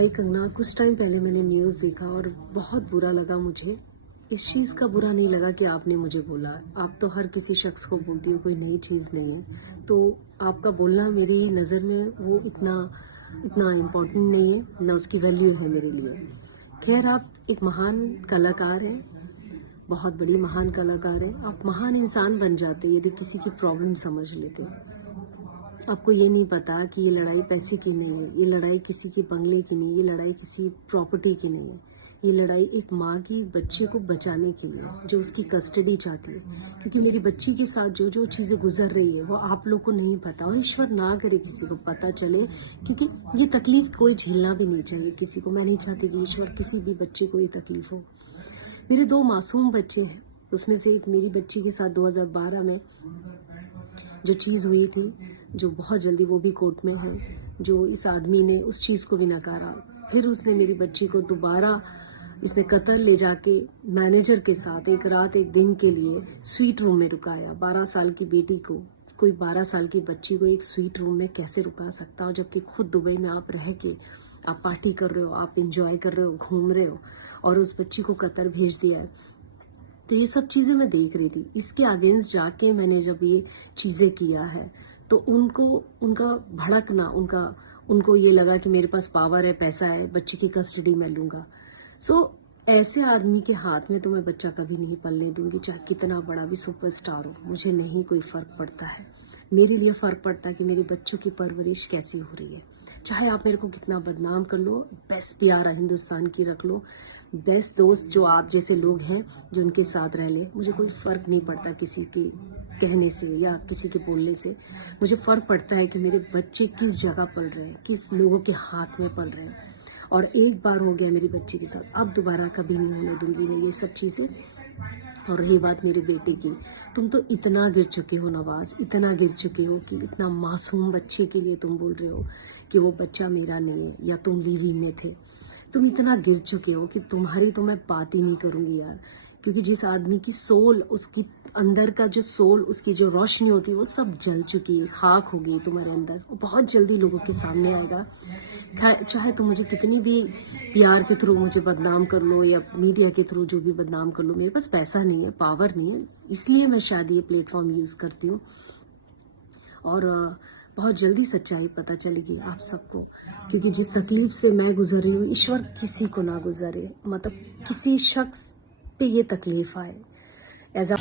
हाय कंगना, कुछ टाइम पहले मैंने न्यूज़ देखा और बहुत बुरा लगा मुझे। इस चीज़ का बुरा नहीं लगा कि आपने मुझे बोला। आप तो हर किसी शख्स को बोलती हो, कोई नई चीज़ नहीं है। तो आपका बोलना मेरी नज़र में वो इतना इतना इम्पोर्टेंट नहीं है, ना उसकी वैल्यू है मेरे लिए। खैर, आप एक महान कलाकार हैं, बहुत बड़ी महान कलाकार हैं। आप महान इंसान बन जाते यदि किसी की प्रॉब्लम समझ लेते। आपको ये नहीं पता कि ये लड़ाई पैसे की नहीं है, ये लड़ाई किसी के बंगले की नहीं, ये लड़ाई किसी प्रॉपर्टी की नहीं है। ये लड़ाई एक माँ की बच्चे को बचाने के लिए, जो उसकी कस्टडी चाहती है। क्योंकि मेरी बच्ची के साथ जो जो चीज़ें गुजर रही है वो आप लोग को नहीं पता, और ईश्वर ना करे किसी को पता चले, क्योंकि ये तकलीफ कोई झेलना भी नहीं चाहिए किसी को। मैं नहीं चाहती कि ईश्वर किसी भी बच्चे को ये तकलीफ हो। मेरे 2 मासूम बच्चे हैं, उसमें से एक मेरी बच्ची के साथ 2012 में जो चीज़ हुई थी, जो बहुत जल्दी वो भी कोर्ट में है, जो इस आदमी ने उस चीज़ को भी नकारा। फिर उसने मेरी बच्ची को दोबारा इसे कतर ले जाके मैनेजर के साथ एक रात एक दिन के लिए स्वीट रूम में रुकाया। 12 साल की बेटी को, कोई 12 साल की बच्ची को एक स्वीट रूम में कैसे रुका सकता हो, जबकि खुद दुबई में आप रह के आप पार्टी कर रहे हो, आप इंजॉय कर रहे हो, घूम रहे हो, और उस बच्ची को कतर भेज दिया है। तो ये सब चीज़ें मैं देख रही थी। इसके अगेंस्ट जाके मैंने जब ये चीज़ें किया है, तो उनको उनका भड़कना, उनको ये लगा कि मेरे पास पावर है, पैसा है, बच्चे की कस्टडी मैं लूँगा। ऐसे आदमी के हाथ में तो मैं बच्चा कभी नहीं पलने दूंगी, चाहे कितना बड़ा भी सुपरस्टार हो। मुझे नहीं कोई फ़र्क पड़ता है। मेरे लिए फ़र्क पड़ता है कि मेरे बच्चों की परवरिश कैसी हो रही है। चाहे आप मेरे को कितना बदनाम कर लो, बेस्ट प्यारा हिंदुस्तान की रख लो, बेस्ट दोस्त जो आप जैसे लोग हैं जो उनके साथ रह ले, मुझे कोई फ़र्क नहीं पड़ता किसी के कहने से या किसी के बोलने से। मुझे फ़र्क पड़ता है कि मेरे बच्चे किस जगह पल रहे हैं, किस लोगों के हाथ में पल रहे हैं। और एक बार हो गया मेरी बच्ची के साथ, अब दोबारा कभी नहीं होने दूंगी मैं ये सब चीज़ें। और रही बात मेरे बेटे की, तुम तो इतना गिर चुके हो नवाज, इतना गिर चुके हो कि इतना मासूम बच्चे के लिए तुम बोल रहे हो कि वो बच्चा मेरा नहीं है, या तुम लिव-इन में थे। तुम इतना गिर चुके हो कि तुम्हारी तो मैं बात ही नहीं करूँगी यार। क्योंकि जिस आदमी की सोल, उसकी अंदर का जो सोल, उसकी जो रोशनी होती है, वो सब जल चुकी है, खाक हो गई तुम्हारे अंदर। वो बहुत जल्दी लोगों के सामने आएगा। चाहे तुम मुझे कितनी भी प्यार के थ्रू मुझे बदनाम कर लो, या मीडिया के थ्रू जो भी बदनाम कर लो, मेरे पास पैसा नहीं है, पावर नहीं है, इसलिए मैं शायद ये प्लेटफॉर्म यूज़ करती हूँ। और बहुत जल्दी सच्चाई पता चलेगी आप सबको, क्योंकि जिस तकलीफ से मैं गुजर रही हूँ, ईश्वर किसी को ना गुजरे, मतलब किसी शख्स पे ये तकलीफ आए। एज